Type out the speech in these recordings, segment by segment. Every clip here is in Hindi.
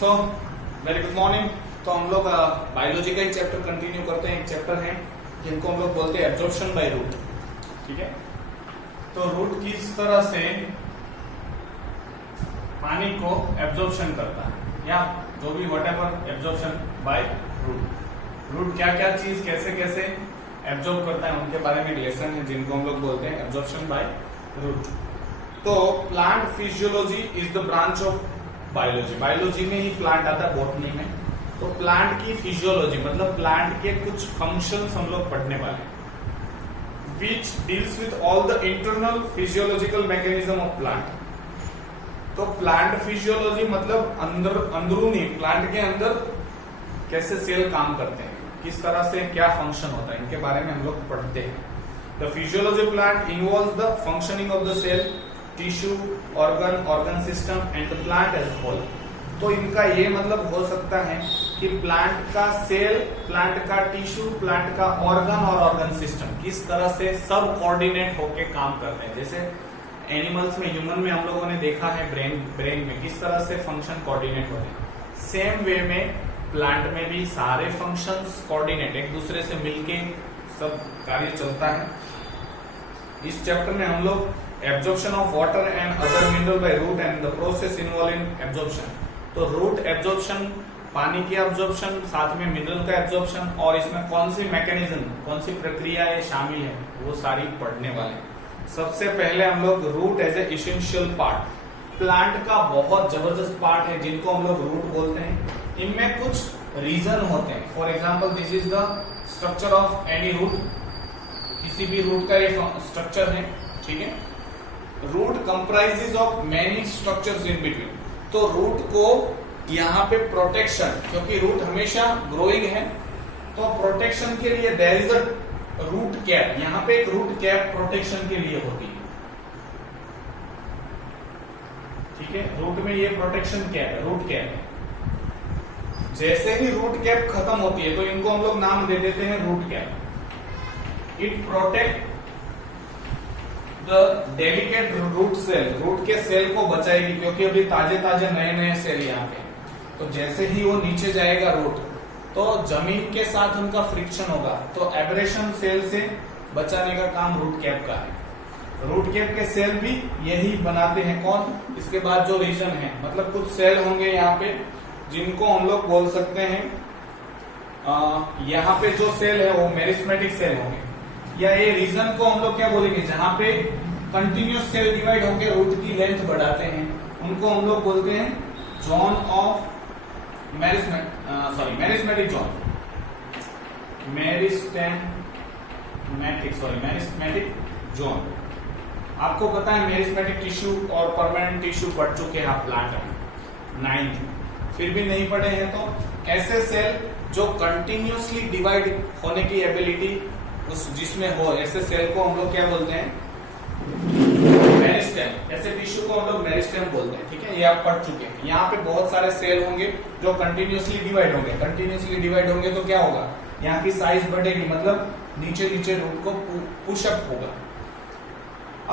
So very good morning. तो हम लोग बायोलॉजी का ही चैप्टर कंटिन्यू करते हैं। एक चैप्टर है जिनको हम लोग बोलते हैं एब्जॉर्प्शन बाय रूट। ठीक है, तो रूट किस तरह से पानी को एब्जॉर्प्शन करता है या जो भी whatever absorption by root. Root क्या क्या चीज कैसे कैसे एब्जॉर्ब करता है उनके बारे में लेसन है जिनको हम लोग बोलते हैं एब्जॉर्प्शन बाय रूट। तो plant physiology is the branch of biology. Biology में ही प्लांट आता है, बॉटनी में। तो प्लांट की फिजियोलॉजी मतलब प्लांट के कुछ फंक्शंस हम लोग पढ़ने वाले हैं, which deals with all the internal physiological mechanism of plant. तो प्लांट फिजियोलॉजी मतलब अंदरूनी प्लांट के अंदर कैसे सेल काम करते हैं, किस तरह से क्या फंक्शन होता है, इनके बारे में हम लोग पढ़ते हैं। The physiology plant involves the functioning of the cell, tissue, organ system and the plant as whole. तो इनका ये मतलब हो सकता है कि प्लांट का सेल, प्लांट का टिश्यू, प्लांट का ऑर्गन और ऑर्गन सिस्टम किस तरह से सब कोऑर्डिनेट होके काम करते हैं। जैसे एनिमल्स में, ह्यूमन में हम लोगों ने देखा है ब्रेन में किस तरह से फंक्शन कोऑर्डिनेट होते हैं। सेम वे में प्लांट में भी सारे फंक्शंस कोऑर्डिनेट एक दूसरे से मिलके सब कार्य चलता है। इस चैप्टर में हम लोग absorption of water and other mineral by root and the process involving absorption. तो रूट एब्जॉर्प्शन, पानी की एब्जॉर्प्शन, साथ में मिनरल का एब्जॉर्प्शन और इसमें कौन सी मैकेनिज्म, कौन सी प्रक्रियाएं शामिल है वो सारी पढ़ने वाले हैं। सबसे पहले हम लोग root as a essential part, plant का बहुत जबरदस्त पार्ट है जिनको हम लोग रूट बोलते हैं। इनमें कुछ रीजन होते हैं। For example this is the structure of any root. किसी भी रूट का एक स्ट्रक्चर है, ठीक है। Root comprises of many structures in between. तो रूट को यहाँ पे प्रोटेक्शन, क्योंकि रूट हमेशा ग्रोइंग है, तो प्रोटेक्शन के लिए there is a root cap. यहाँ पे एक रूट कैप प्रोटेक्शन के लिए होती है, ठीक है। रूट में ये प्रोटेक्शन कैप है, रूट कैप है। जैसे ही रूट कैप खत्म होती है तो इनको हम लोग नाम दे देते हैं root cap. It protect the delicate root cell, root के सेल को बचाएगी क्योंकि अभी ताजे ताजे नए नए सेल यहाँ पे। तो जैसे ही वो नीचे जाएगा रूट, तो जमीन के साथ उनका फ्रिक्शन होगा, तो एब्रेशन सेल से बचाने का काम रूट कैप का है। रूट कैप के सेल भी यही बनाते हैं। कौन? इसके बाद जो रीजन है, मतलब कुछ सेल होंगे यहाँ पे जिनको हम लोग बोल सकते हैं, यहाँ पे जो सेल है वो मेरिस्मेटिक सेल होंगे, या ये रीजन को हम लोग क्या बोलेंगे, जहां पे कंटिन्यूस सेल डिवाइड होकर रूट की लेंथ बढ़ाते हैं, उनको हम लोग बोलते हैं zone of meristematic zone, meristematic zone. आपको पता है मेरिस्मेटिक टिश्यू और परमानेंट टिश्यू पढ़ चुके हैं आप प्लांट में 9th, फिर भी नहीं पढ़े हैं तो ऐसे सेल जो कंटिन्यूसली डिवाइड होने की एबिलिटी जिसमें हो, ऐसे सेल को हम लोग क्या बोलते हैं, मेरिस्टेम। ऐसे टिश्यू को हम लोग मेरिस्टेम बोलते हैं, ठीक है। ये आप पढ़ चुके हैं। यहाँ पे बहुत सारे सेल होंगे जो कंटिन्यूसली डिवाइड होंगे। कंटिन्यूसली डिवाइड होंगे तो क्या होगा, यहाँ की साइज बढ़ेगी, मतलब नीचे नीचे रूट को पुशअप होगा।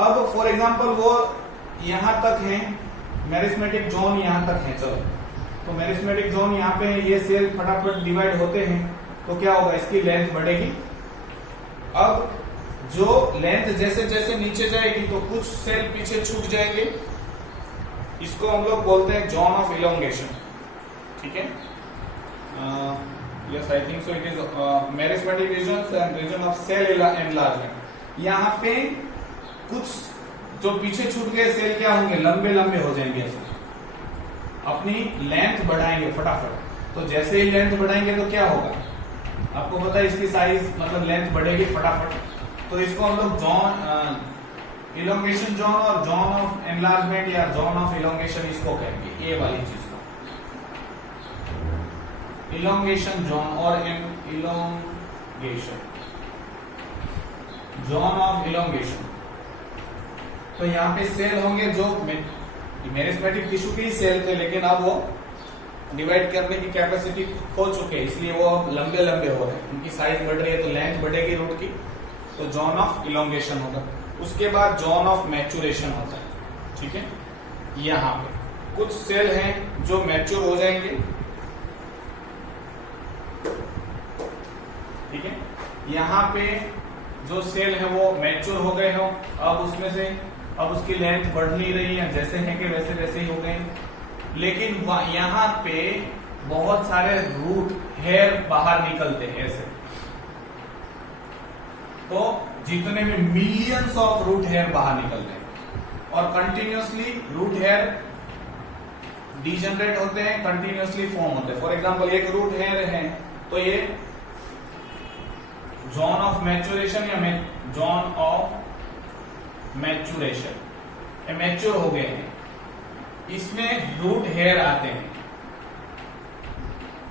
अब फॉर एग्जाम्पल वो यहाँ तक है, मेरिस्मेटिक जोन यहाँ तक है, चलो तो मेरिस्मेटिक जोन यहाँ पे है, ये सेल फटाफट डिवाइड होते हैं तो क्या होगा, इसकी लेंथ बढ़ेगी। अब जो लेंथ जैसे जैसे नीचे जाएगी तो कुछ सेल पीछे छूट जाएंगे, इसको हम लोग बोलते हैं जोन ऑफ इलोंगेशन, ठीक है। Yes, I think so it is meristematic region and region of cell enlargement. यहाँ पे कुछ जो पीछे छूट गए सेल क्या होंगे, लंबे लंबे हो जाएंगे, ऐसे अपनी लेंथ बढ़ाएंगे फटाफट। तो जैसे ही लेंथ बढ़ाएंगे तो क्या होगा, आपको पता है इसकी साइज मतलब लेंथ बढ़ेगी फटाफट। तो इसको हम लोग जोन इलोंगेशन जोन और जोन ऑफ एनलार्जमेंट या जोन ऑफ इलोंगेशन इसको कहेंगे, ये वाली चीज को इलोंगेशन जोन और इलोंगेशन जोन ऑफ इलोंगेशन। तो यहाँ पे सेल होंगे जो मेरिस्मेटिक टिश्यू के ही सेल थे, लेकिन अब वो डिवाइड करने की कैपेसिटी खो चुके हैं, इसलिए वो लंबे लंबे हो रहे हैं, उनकी साइज बढ़ रही है, तो लेंथ बढ़ेगी रूट की, तो जोन ऑफ इलोंगेशन होगा। उसके बाद जोन ऑफ मैचुरेशन होता है, ठीक है। यहाँ पे कुछ सेल हैं जो मैच्योर हो जाएंगे, ठीक है। यहाँ पे जो सेल है वो मैच्योर हो गए हो, अब उसमें से अब उसकी लेंथ बढ़ नहीं रही है, जैसे हैं कि वैसे वैसे ही हो गए। लेकिन यहाँ पे बहुत सारे रूट हेयर बाहर निकलते हैं ऐसे, तो जितने में मिलियंस ऑफ रूट हेयर बाहर निकलते हैं और कंटिन्यूअसली रूट हेयर डीजनरेट होते हैं, कंटिन्यूअसली फॉर्म होते हैं। फॉर एग्जांपल एक रूट हेयर है तो ये जोन ऑफ मैच्योरेशन या जोन ऑफ मैच्योरेशन मैच्योर हो गए हैं, इसमें रूट हेयर आते हैं।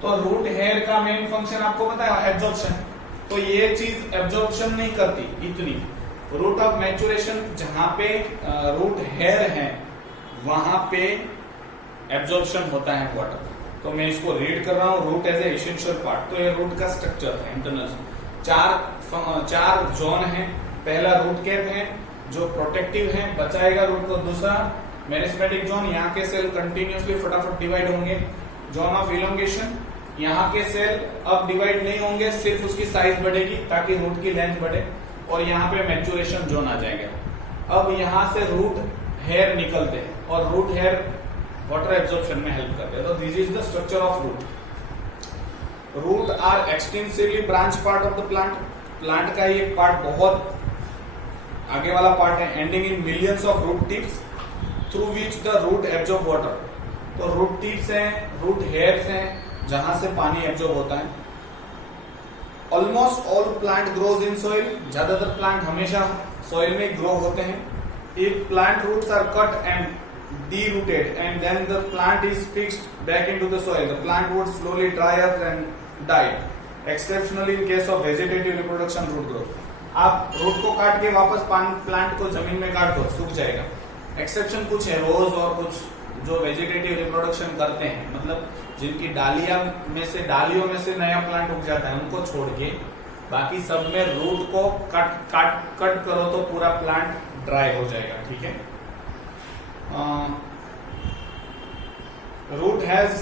तो रूट हेयर का मेन फंक्शन आपको पता है एब्जॉर्प्शन, तो ये चीज एब्जॉर्प्शन नहीं करती इतनी। रूट ऑफ मैच्योरेशन जहां पे रूट हेयर है वहां पे एब्जॉर्प्शन होता है वाटर। तो मैं इसको रीड कर रहा हूं, root as a essential part. तो ये रूट का स्ट्रक्चर है इंटरनल। चार जोन है। पहला रूट कैप है जो प्रोटेक्टिव है, बचाएगा रूट को। दूसरा मेरिस्टेमेटिक जोन, यहाँ के सेल कंटिन्यूअसली फटाफट डिवाइड होंगे। जोन ऑफ इलोंगेशन, यहाँ के सेल अब डिवाइड नहीं होंगे, सिर्फ उसकी साइज बढ़ेगी ताकि रूट की लेंथ बढ़े। और यहाँ पे मैच्योरेशन जोन आ जाएगा। अब यहाँ से रूट हेयर निकलते हैं और रूट हेयर वाटर एब्जॉर्प्शन में हेल्प करते हैं। तो this is the structure of root. Root are extensively branch part of the plant. Plant का ये पार्ट बहुत आगे वाला पार्ट है, ending in millions of root tips through which the root absorb water. तो रूट टिप्स हैं, रूट हेयर्स हैं जहां से पानी एब्जॉर्ब होता है। Almost all plant grows in soil. ज्यादातर प्लांट हमेशा सॉइल में ग्रो होते हैं। If plant roots are cut and derooted and then the plant is fixed back into the soil, the plant would slowly dry up and die, exceptionally in case of vegetative reproduction root growth. आप रूट को काट के वापस प्लांट को जमीन में काट दो, सूख जाएगा। एक्सेप्शन कुछ है, रोज और कुछ जो वेजिटेटिव रिप्रोडक्शन करते हैं, मतलब जिनकी डालियों में से नया प्लांट उग जाता है, उनको छोड़ के बाकी सब में रूट को कट करो तो पूरा प्लांट ड्राई हो जाएगा, ठीक है। root has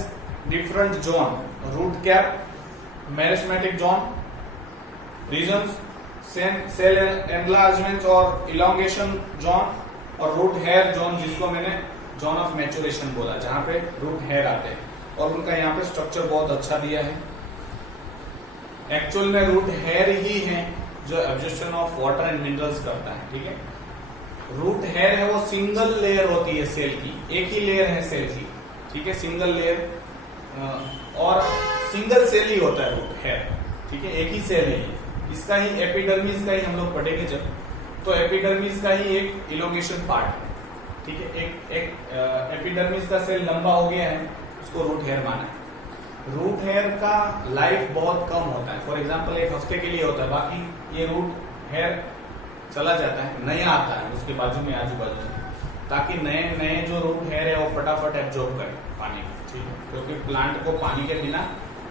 different zone, root cap, meristematic zone, regions, cell enlargement और elongation zone, और root hair zone जिसको मैंने zone of maturation बोला, जहां पे root hair आते हैं और उनका यहाँ पे स्ट्रक्चर बहुत अच्छा दिया है। एक्चुअल में रूट हेयर ही है जो absorption of water and minerals करता है, ठीक है। रूट हेयर है वो सिंगल लेयर होती है सेल की, एक ही लेयर है सेल की, ठीक है, सिंगल लेयर और सिंगल सेल ही होता है रूट हेयर, ठीक है, एक ही सेल है। इसका ही एपिडर्मिस का ही हम लोग पढ़ेंगे जब, तो एपिडर्मिस का ही एक इलोंगेशन पार्ट है, ठीक है। एक एपिडर्मिस का सेल लंबा हो गया है, उसको रूट हेयर माना है। रूट हेयर का लाइफ बहुत कम होता है, फॉर एग्जाम्पल 1 हफ्ते के लिए होता है, बाकी ये रूट हेयर चला जाता है, नया आता है उसके बाजू में आजू बाजू, ताकि नए जो रूट हेयर है वो फटाफट एब्जॉर्ब करे पानी को, ठीक है, क्योंकि प्लांट को पानी के बिना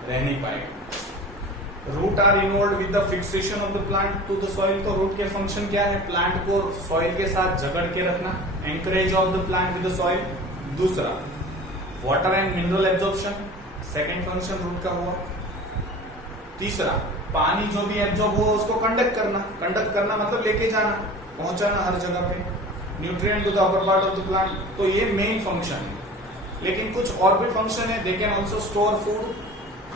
रह नहीं पाएगा। Root are involve with the fixation of the plant to the soil. तो रूट के फंक्शन क्या है? प्लांट को सॉइल के साथ जकड़ के रखना, anchorage of the plant with the soil. दूसरा water and mineral absorption, second function root का हुआ। तीसरा पानी जो भी एब्जॉर्ब हो उसको कंडक्ट करना मतलब लेके जाना, पहुंचाना हर जगह पे, nutrient to the upper part of the plant. तो ये मेन फंक्शन है, लेकिन कुछ और भी फंक्शन है। They can also store food,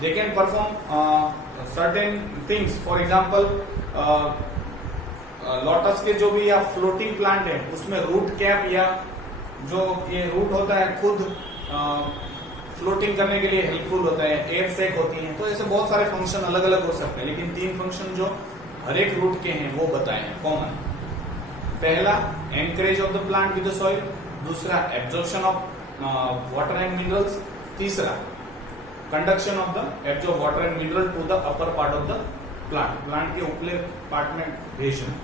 they can perform certain things. For example lotus के जो भी या फ्लोटिंग प्लांट है उसमें रूट कैप या जो ये रूट होता है खुद फ्लोटिंग करने के लिए हेल्पफुल होता है, एयर सैक होती है। तो ऐसे बहुत सारे फंक्शन अलग अलग हो सकते हैं, लेकिन 3 फंक्शन जो हर एक रूट के हैं वो बताए हैं कॉमन। पहला anchorage of the plant with the soil, दूसरा absorption of water and minerals, तीसरा conduction of the absorb water and mineral to the upper part of the plant के ऊपरले पार्ट में भेजना।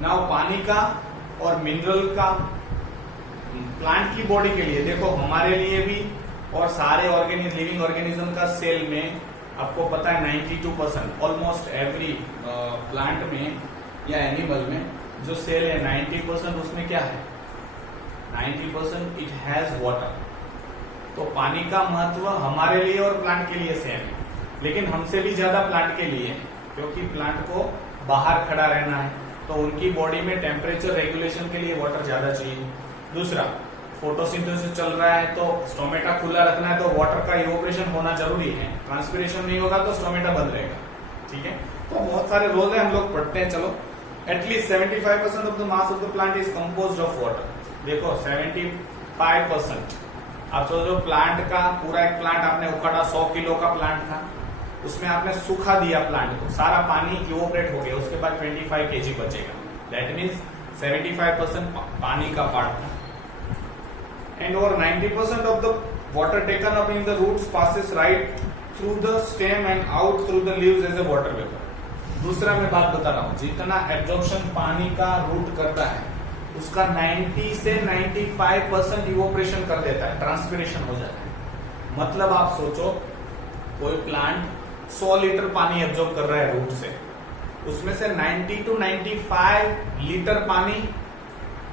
नाउ पानी का और मिनरल का प्लांट की बॉडी के लिए, देखो हमारे लिए भी और सारे लिविंग ऑर्गेनिज्म का सेल में आपको पता है 92% ऑलमोस्ट एवरी प्लांट में या एनिमल में जो सेल है 90% उसमें क्या है? 90% इट हैज वाटर। तो पानी का महत्व हमारे लिए और प्लांट के लिए सेम है, लेकिन हमसे भी ज्यादा प्लांट के लिए, क्योंकि प्लांट को बाहर खड़ा रहना है, तो उनकी बॉडी में टेम्परेचर रेगुलेशन के लिए वाटर ज्यादा चाहिए। दूसरा, फोटोसिंथेसिस चल रहा है तो स्टोमेटा खुला रखना है, तो वाटर का इवोपरेशन होना जरूरी है। ट्रांसपिरेशन नहीं होगा तो स्टोमेटा बंद रहेगा। ठीक है, तो बहुत सारे रोल है, हम लोग पढ़ते हैं। चलो, at least 75% of the mass of the plant is composed of water. देखो 75%, आप सोचो प्लांट का पूरा एक प्लांट आपने उखाड़ा, 100 किलो का प्लांट था, उसमें आपने सूखा दिया प्लांट को, सारा पानी इवोपरेट हो गया, उसके बाद 25 kg बचेगा। दैट मीन्स 75% पानी का पार्ट था। And over 90% of the water taken up in the roots passes right through the stem and out through the leaves as a water vapour. दूसरा मैं बात बता रहा हूं, जितना एब्जॉर्प्शन पानी का रूट करता है उसका 90 से 95% इवोपरेशन कर देता है, ट्रांसपिरेशन हो जाता है। मतलब आप सोचो कोई प्लांट 100 लीटर पानी एब्जॉर्ब कर रहा है रूट से, उसमें से 90 to 95 लीटर पानी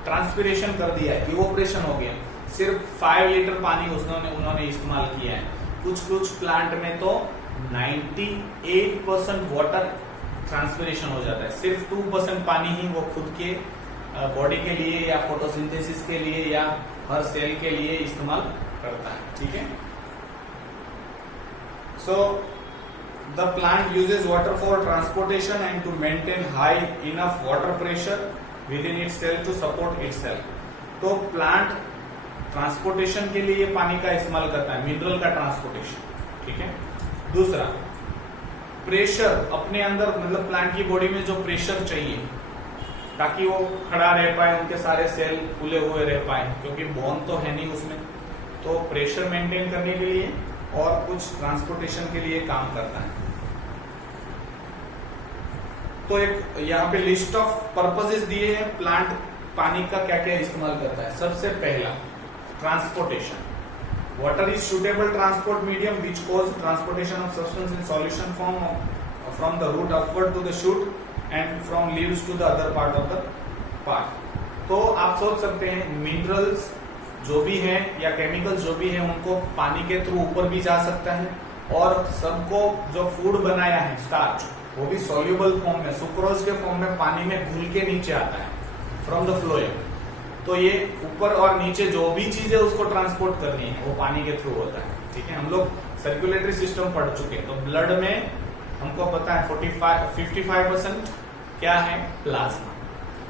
ट्रांसपिरेशन कर दिया है, इवोपरेशन हो गया। सिर्फ 5 लीटर पानी उन्होंने इस्तेमाल किया है। कुछ प्लांट में तो 98% वाटर ट्रांसपिरेशन हो जाता है, सिर्फ 2% पानी ही वो खुद के बॉडी के लिए या फोटोसिंथेसिस के लिए या हर सेल के लिए इस्तेमाल करता है। ठीक है, so the plant uses water for transportation and to maintain high enough water pressure with in it cell to support it cell. तो प्लांट ट्रांसपोर्टेशन के लिए पानी का इस्तेमाल करता है, मिनरल का ट्रांसपोर्टेशन। ठीक है, दूसरा प्रेशर अपने अंदर, मतलब प्लांट की बॉडी में जो प्रेशर चाहिए ताकि वो खड़ा रह पाए, उनके सारे सेल खुले हुए रह पाए, क्योंकि बोन तो है नहीं उसमें, तो प्रेशर मेंटेन करने के लिए और कुछ ट्रांसपोर्टेशन के लिए काम करता है। तो एक यहाँ पे लिस्ट ऑफ पर्पसेस दिए हैं प्लांट पानी का क्या क्या इस्तेमाल करता है। सबसे पहला, transportation. Water is suitable transport medium which cause transportation of substance in solution form from the root upward to the shoot and from leaves to the other part of the part. तो आप सोच सकते हैं मिनरल्स जो भी हैं या केमिकल्स जो भी हैं उनको पानी के थ्रू ऊपर भी जा सकता है, और सबको जो फूड बनाया है स्टार्च, वो भी सॉल्यूबल फॉर्म में, सुक्रोज के फॉर्म में पानी में घुल के नीचे आता है फ्रॉम द फ्लोएम। तो ये ऊपर और नीचे जो भी चीजें उसको ट्रांसपोर्ट करनी है वो पानी के थ्रू होता है। ठीक है, हम लोग सर्कुलेटरी सिस्टम पढ़ चुके हैं, तो ब्लड में हमको पता है 55% क्या है, प्लाज्मा।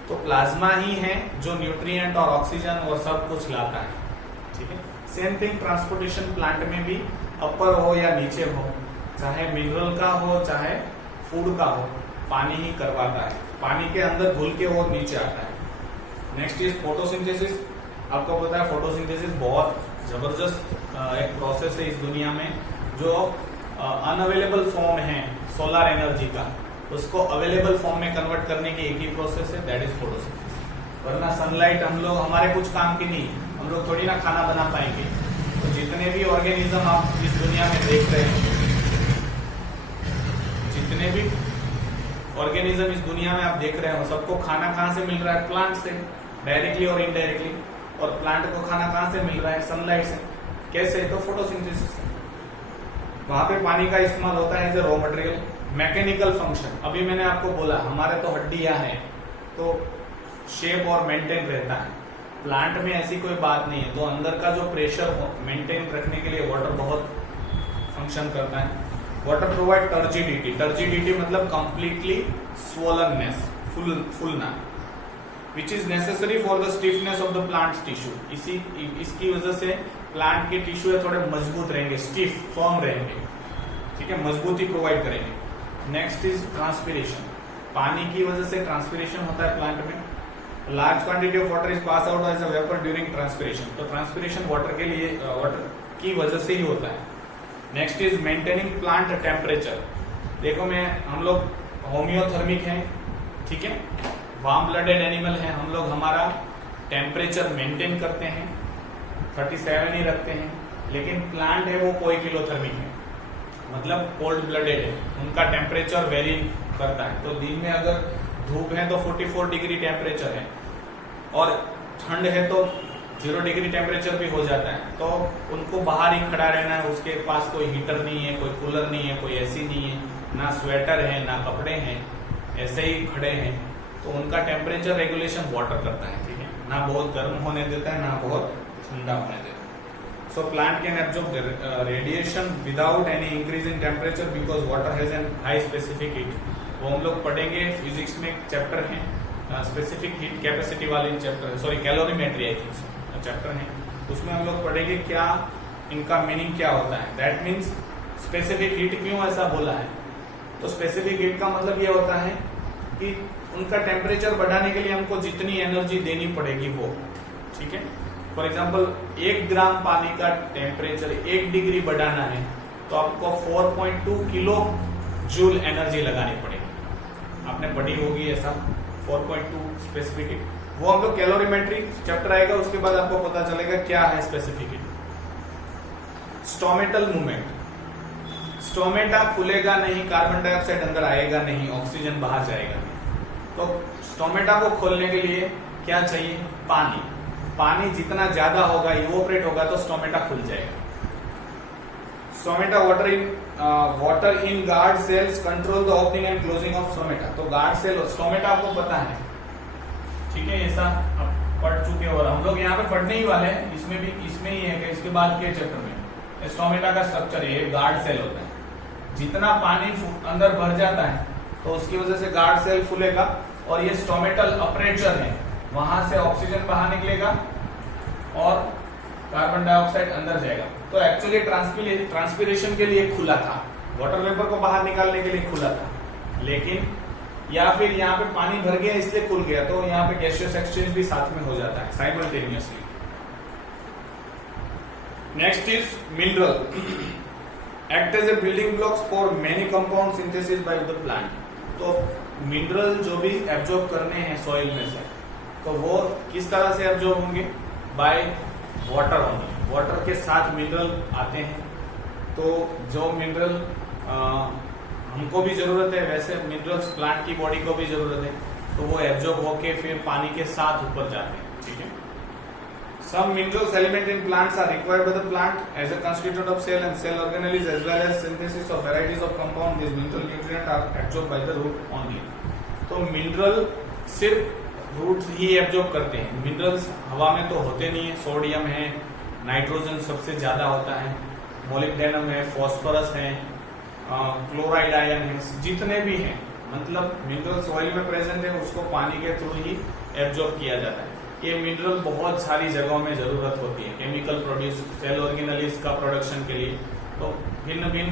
तो प्लाज्मा ही है जो न्यूट्रिएंट और ऑक्सीजन और सब कुछ लाता है। ठीक है, सेम थिंग ट्रांसपोर्टेशन प्लांट में भी अपर हो या नीचे हो, चाहे मिनरल का हो चाहे फूड का हो, पानी ही करवाता है, पानी के अंदर घुल के वो नीचे आता है। Next is photosynthesis. आपको पता है फोटोसिंथेसिस बहुत जबरदस्त एक प्रोसेस है इस दुनिया में, जो अनअवेलेबल फॉर्म है सोलर एनर्जी का, उसको अवेलेबल फॉर्म में कन्वर्ट करने की एक ही प्रोसेस है, दैट इज फोटोसिंथेसिस। वरना सनलाइट हम लोग, हमारे कुछ काम की नहीं, हम लोग थोड़ी ना खाना बना पाएंगे। तो जितने भी ऑर्गेनिज्म आप इस दुनिया में देख रहे हैं, जितने भी ऑर्गेनिज्म इस दुनिया में आप देख रहे हो, सबको खाना कहाँ से मिल रहा है, प्लांट से, डायरेक्टली और इनडायरेक्टली। और प्लांट को खाना कहाँ से मिल रहा है, सनलाइट से। कैसे, तो फोटोसिंथेसिस से। वहां पे पानी का इस्तेमाल होता है as a raw material. Mechanical function, अभी मैंने आपको बोला हमारे तो हड्डियां हैं तो शेप और मेंटेन रहता है, प्लांट में ऐसी कोई बात नहीं है। तो अंदर का जो प्रेशर मेंटेन रखने के लिए वाटर बहुत फंक्शन करता है। वाटर प्रोवाइड टर्जिडिटी, टर्जिडिटी मतलब कंप्लीटली स्वोलनेस, फुलना, which is necessary for the stiffness of the plant tissue. इसकी वजह से प्लांट के टिश्यू थोड़े मजबूत रहेंगे, स्टिफ, फर्म रहेंगे। ठीक है, मजबूती प्रोवाइड करेंगे। नेक्स्ट इज ट्रांसपिरेशन, पानी की वजह से ट्रांसपिरेशन होता है प्लांट में। Large quantity of water is pass out as a vapour during transpiration, तो ट्रांसपिरेशन वाटर के लिए, वाटर की वजह से ही होता है। Next is maintaining plant temperature. देखो हम लोग होम्योथर्मिक हैं, ठीक है, वार्म ब्लडेड एनिमल है हम लोग, हमारा टेम्परेचर मेंटेन करते हैं, 37 ही रखते हैं। लेकिन प्लांट है वो पोइकिलोथर्मिक है, मतलब कोल्ड ब्लडेड है, उनका टेम्परेचर वेरी करता है। तो दिन में अगर धूप है तो 44 डिग्री टेम्परेचर है, और ठंड है तो 0 डिग्री टेम्परेचर भी हो जाता है तो उनको बाहर ही खड़ा रहना है, उसके पास कोई हीटर नहीं है, कोई कूलर नहीं है, कोई एसी नहीं है, ना स्वेटर है, ना कपड़े हैं, ऐसे ही खड़े हैं, तो उनका टेम्परेचर रेगुलेशन वाटर करता है, ठीक है, ना बहुत गर्म होने देता है, ना बहुत ठंडा होने देता है। So plant can absorb radiation without any increase in temperature because water has an high specific heat. वो हम लोग पढ़ेंगे, फिजिक्स में एक चैप्टर है स्पेसिफिक हीट कैपेसिटी वाली chapter, sorry calorimetry I think chapter है, उसमें हम लोग पढ़ेंगे क्या इनका मीनिंग क्या होता है। दैट मीन्स स्पेसिफिक हीट क्यों ऐसा बोला है, तो स्पेसिफिक हीट का मतलब ये होता है कि उनका टेम्परेचर बढ़ाने के लिए हमको जितनी एनर्जी देनी पड़ेगी वो, ठीक है। फॉर एग्जांपल 1 ग्राम पानी का टेम्परेचर 1 डिग्री बढ़ाना है तो आपको 4.2 किलो जूल एनर्जी लगानी पड़ेगी, आपने पढ़ी होगी ऐसा 4.2 स्पेसिफिक हीट, वो हम लोग कैलोरीमेट्री चैप्टर आएगा उसके बाद आपको पता चलेगा क्या है specific heat. Stomatal movement, stomata खुलेगा नहीं, कार्बन डाइऑक्साइड अंदर आएगा नहीं, ऑक्सीजन बाहर जाएगा नहीं, तो स्टोमेटा को खोलने के लिए क्या चाहिए, पानी। पानी जितना ज्यादा होगा, इवोपरेट होगा, तो स्टोमेटा खुल जाएगा। Stomata water in guard cells control the opening and closing of stomata. तो गार्ड सेल, स्टोमेटा आपको पता है, ठीक है, ऐसा आप पढ़ चुके हो और हम लोग यहाँ पे पढ़ने ही वाले हैं, इसमें ही है कि इसके बाद के चैप्टर में स्टोमेटा का स्ट्रक्चर है, गार्ड सेल होता है, जितना पानी अंदर भर जाता है तो उसकी वजह से गार्ड सेल फूलेगा और ये स्टोमेटल अपर्चर है, वहां से ऑक्सीजन बाहर निकलेगा और कार्बन डाइऑक्साइड अंदर जाएगा। तो एक्चुअली ट्रांसपिरेशन के लिए खुला था, वाटर वेपर को बाहर निकालने के लिए खुला था, लेकिन या फिर यहाँ पे पानी भर गया इसलिए खुल गया, तो यहाँ पे गैसियस एक्सचेंज भी साथ में हो जाता है simultaneously. Next is mineral, act as a building blocks for many compound synthesis by the plant. तो मिनरल जो भी एब्जॉर्ब करने हैं सॉइल में से, तो वो किस तरह से एब्जॉर्ब होंगे, बाय वाटर ओनली, वाटर के साथ मिनरल आते हैं। तो जो मिनरल हमको भी जरूरत है, वैसे मिनरल्स प्लांट की बॉडी को भी जरूरत है, तो वो एब्जॉर्ब होके फिर पानी के साथ ऊपर जाते हैं, ठीक है। Some minerals element in plants are required by the plant as a constituent of cell and cell organelles as well as synthesis of varieties of compound. These mineral nutrients are absorbed by the root only. तो मिनरल सिर्फ रूट ही एब्जॉर्ब करते हैं, मिनरल्स हवा में तो होते नहीं है, सोडियम है, नाइट्रोजन सबसे ज्यादा होता है, मोलिब्डेनम है, फॉस्फोरस है, क्लोराइड आयन है, जितने भी हैं, मतलब मिनरल सॉइल में प्रेजेंट है, उसको पानी के थ्रू ही एब्जॉर्ब किया जाता है। ये मिनरल बहुत सारी जगहों में जरूरत होती है, केमिकल प्रोड्यूस, सेल ऑर्गेनेलिस का प्रोडक्शन के लिए, तो भिन्न भिन्न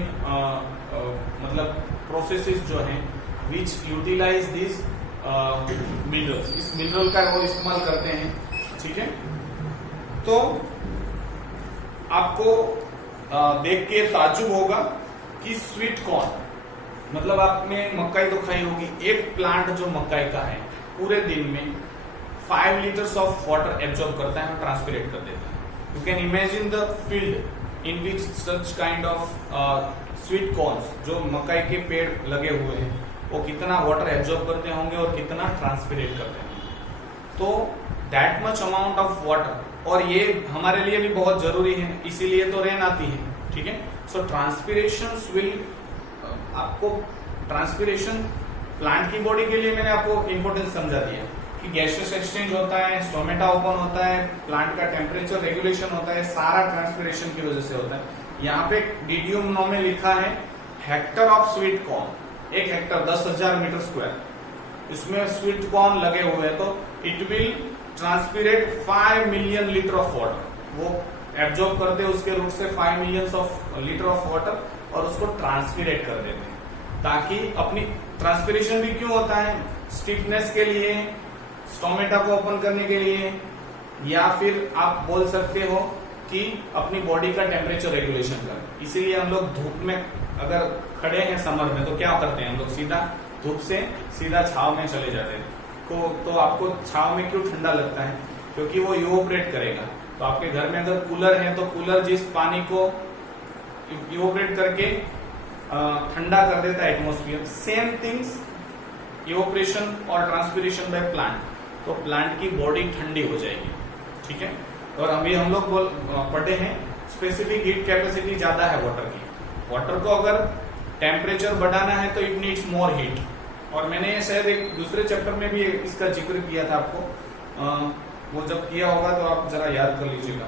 मतलब प्रोसेसेस जो हैं विच यूटिलाइज दिस मिनरल्स, इस मिनरल का वो इस्तेमाल करते हैं, ठीक है। तो आपको देख के ताज्जुब होगा कि स्वीट कॉर्न, मतलब आपने मक्काई तो खाई होगी, एक प्लांट जो मक्काई का है पूरे दिन में 5 लीटर्स ऑफ वाटर एब्जॉर्ब करता है और ट्रांसपिरेट कर देता है। You can imagine the field in which such kind of sweet corns, जो मकाई के पेड़ लगे हुए हैं, वो कितना वाटर एब्जॉर्ब करते होंगे और कितना ट्रांसपिरेट करते होंगे। तो that much amount of water, और ये हमारे लिए भी बहुत जरूरी है, इसीलिए तो रेन आती है, ठीक है। सो ट्रांसपिरेशन विल, आपको ट्रांसपिरेशन प्लांट की बॉडी के लिए मैंने आपको इंपोर्टेंस समझा दिया कि गैसियस एक्सचेंज होता है, स्टोमेटा ओपन होता है, प्लांट का टेम्परेचर रेगुलेशन होता है, सारा ट्रांसपिरेशन की वजह से होता है। यहाँ पे डीडीयू में लिखा है hectare of sweet corn, 1 hectare 10,000 metre square, इसमें स्वीट कॉर्न लगे हुए हैं, तो it will transpirate 5 million litre of water, वो एब्जॉर्ब करते हैं उसके रूट से 5 million of litre of water और उसको ट्रांसपिरेट कर देते हैं, ताकि अपनी ट्रांसपिरेशन भी क्यों होता है, स्टिफनेस के लिए, स्टोमेटा को ओपन करने के लिए, या फिर आप बोल सकते हो कि अपनी बॉडी का टेम्परेचर रेगुलेशन कर। इसीलिए हम लोग धूप में अगर खड़े हैं समर में तो क्या करते हैं, हम लोग सीधा धूप से सीधा छाव में चले जाते हैं। तो आपको छाव में क्यों ठंडा लगता है, क्योंकि वो इवोपरेट करेगा। तो आपके घर में अगर कूलर है तो कूलर जिस पानी को इवोपरेट करके ठंडा कर देता है एटमोस्फियर, सेम थिंग्स इवोपरेशन और ट्रांसपिरेशन बाय प्लांट, तो प्लांट की बॉडी ठंडी हो जाएगी, ठीक है। और अभी हम लोग पढ़े हैं स्पेसिफिक हीट कैपेसिटी ज्यादा है वाटर की। वाटर को अगर टेम्परेचर बढ़ाना है तो इट नीड्स मोर हीट। और मैंने ये शायद एक दूसरे चैप्टर में भी इसका जिक्र किया था आपको, वो जब किया होगा तो आप जरा याद कर लीजिएगा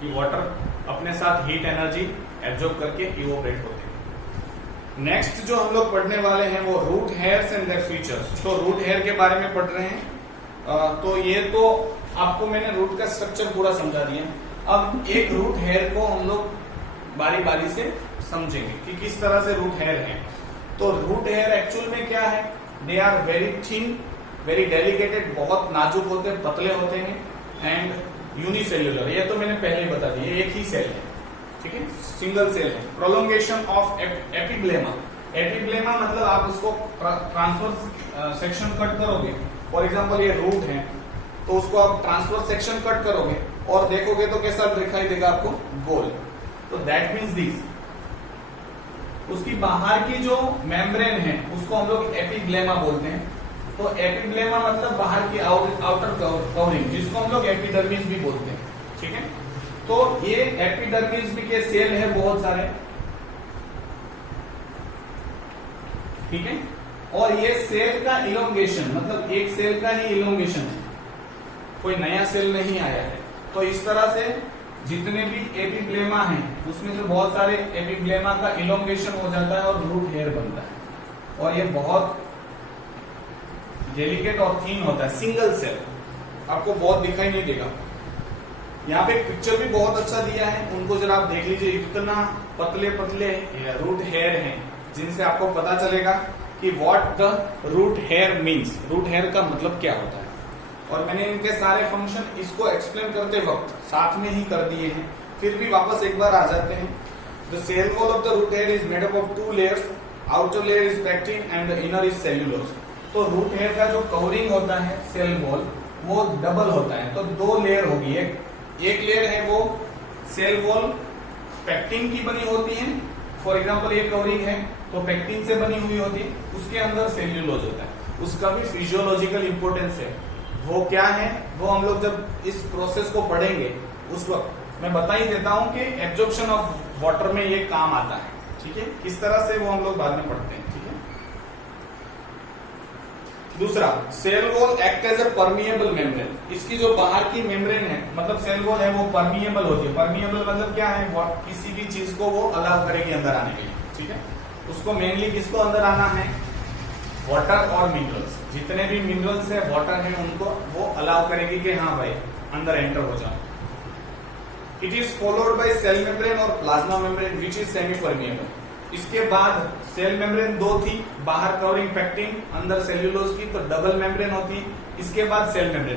कि वाटर अपने साथ हीट एनर्जी एब्जॉर्ब करके इवोपरेट होते हैं। नेक्स्ट जो हम लोग पढ़ने वाले हैं वो root hairs and their features. तो रूट हेयर के बारे में पढ़ रहे हैं। तो ये तो आपको मैंने रूट का स्ट्रक्चर पूरा समझा दिया। अब एक रूट हेयर को हम लोग बारी बारी से समझेंगे कि किस तरह से रूट हेयर है। तो रूट हेयर एक्चुअल में क्या है, they are very thin, very delicated, बहुत नाजुक होते हैं, पतले होते हैं, एंड यूनिसेल्युलर। ये तो मैंने पहले ही बता दिया, एक ही सेल है, ठीक है, सिंगल सेल है। Prolongation of epiblema. एपिब्लेमा मतलब आप उसको ट्रांसवर्स सेक्शन कट करोगे, फॉर एग्जांपल ये रूट है तो उसको आप ट्रांसवर्स सेक्शन कट करोगे और देखोगे तो कैसा दिखाई देगा आपको, गोल। तो दैट मीन्स दिस। उसकी बाहर की जो मेम्ब्रेन है उसको हम लोग एपिब्लेमा बोलते हैं। तो एपिब्लेमा मतलब बाहर की आउटर कवरिंग, जिसको हम लोग एपिडर्मिस भी बोलते हैं, ठीक है। तो ये एपिडर्मिस भी के सेल है बहुत सारे, ठीक है। और ये सेल का इलोंगेशन, मतलब एक सेल का ही इलोंगेशन है, कोई नया सेल नहीं आया है। तो इस तरह से जितने भी एपिब्लेमा हैं उसमें से बहुत सारे एपिब्लेमा का इलोंगेशन हो जाता है और रूट हेयर बनता है। और ये बहुत डेलिकेट और थिन होता है, सिंगल सेल, आपको बहुत दिखाई नहीं देगा। यहाँ पे पिक्चर भी बहुत अच्छा दिया है, उनको जरा आप देख लीजिए। इतना पतले पतले रूट हेयर हैं जिनसे आपको पता चलेगा कि what the root hair means, root hair का मतलब क्या होता है। और मैंने इनके सारे फंक्शन इसको एक्सप्लेन करते वक्त साथ में ही कर दिए हैं, फिर भी वापस एक बार आ जाते हैं। The cell wall of the root hair is made up of 2 layers, outer layer is pectin and the inner is cellulose. तो रूट हेयर का जो कवरिंग होता है सेल वॉल वो डबल होता है, तो 2 लेयर होगी। एक लेयर है वो सेल वॉल पेक्टिन की बनी होती है, फॉर एग्जाम्पल ये कवरिंग है तो पेक्टिन से बनी हुई होती है, उसके अंदर सेल्यूलोज होता है। उसका भी फिजियोलॉजिकल इंपोर्टेंस है। वो क्या है वो हम लोग जब इस प्रोसेस को पढ़ेंगे उस वक्त मैं बता ही देता हूं कि एब्जॉर्प्शन ऑफ वाटर में ये काम आता है, ठीक है। किस तरह से वो हम लोग बाद में पढ़ते हैं, ठीक है। दूसरा, cell wall act as a permeable membrane. इसकी जो बाहर की मेम्ब्रेन है, मतलब सेल वॉल है, वो परमिएबल होती है। परमिएबल मतलब क्या है, किसी भी चीज को वो अलाउ करेगी अंदर आने के लिए, ठीक है। उसको मेनली किसको अंदर आना है, वाटर और मिनरल्स। जितने भी मिनरल्स है, वाटर है, उनको वो अलाउ करेगी कि हाँ भाई अंदर एंटर हो जाओ। It is followed by cell membrane और plasma membrane which is semi permeable. इसके बाद सेल मेम्ब्रेन 2 थी, बाहर कवरिंग पेक्टिन, अंदर सेल्यूलोज की, तो डबल मेम्ब्रेन होती है। इसके बाद सेल मेम्ब्रेन,